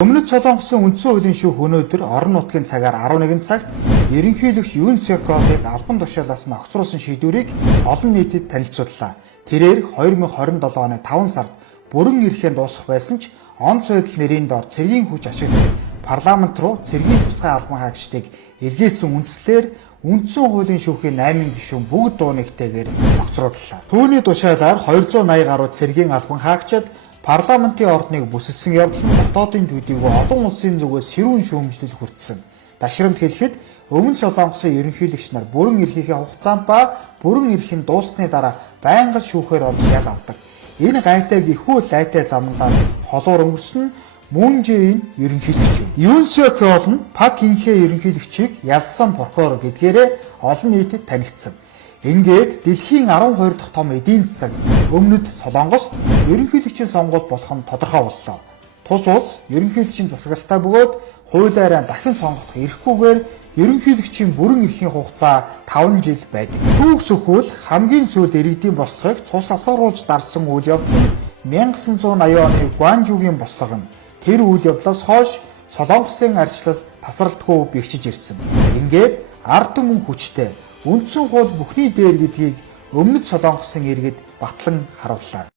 Өмнөд Солонгосын үндсэн хуулийн шүүх өнөөдөр орон нутгийн цагаар 11 цагт ерөнхийлөгч Юн Сёкогийг албан тушаалаас нь огцруулсан шийдвэрийг олон нийтэд танилцууллаа. Тэрээр 2027 оны 5 сард бүрэн эрхээ дуусгах байсан ч онц байдал нэрийн дор цэргийн хүч ашиглаж парламент руу цэргийн тусгай албан хаагчдыг илгээсэн үндслээр үндсэн хуулийн шүүхийн 8 гишүүн бүгд дуу нэгтэйгээр огцрууллаа. Түүний тушаалаар 280 гаруй цэргийн албан хаагчид парламентын ордныг бүсэлсэн явдал нь дотоодын төдийгүй олон улсын зүгээс ширүүн шүүмжлэл хүртсэн. Ташрамд хэлэхэд Өмнөд Солонгосын ерөнхийлөгч нар бүрэн эрхийнхээ хугацаанд ба бүрэн эрх нь дууссаны дараа байнгын шүүхээр олж ял авдаг. Энэ гайтай гихүү лайтай замналаас холуур өнгөрсөн нь Мун Жэйн ерөнхийлөгч юм. Юн Сёкой болон Пак Гинхэ ерөнхийлөгчийг ялсан прокурор гэдгээрээ олон нийтэд танигдсан. Ингээд дэлхийн 12 дахь том эдийн засаг Өмнөд Солонгост ерөнхийлөгчийн сонгуульд болох нь тодорхой боллоо. Тус улс ерөнхийлөгчийн засаглалтаа бөгөөд хуулиараа дахин сонгох эрхгүйгээр ерөнхийлөгчийн бүрэн эрхийн хугацаа 5 жил байдаг. Түүх сөхвөл хамгийн сүүлд иргэдийн бослогыг цус асгаруулж дарсан үйл явдал нь 1980 оны Гуанжуугийн бослого юм. Тэр үйл явдлаас хойш Солонгосын арчлал тасралтгүй бэхжиж ирсэн. Ингээд ард түмэн хүчтэй үндсэн хууль бүхний дээр гэдгийг Өмнөд Солонгосын иргэд батлан харууллаа.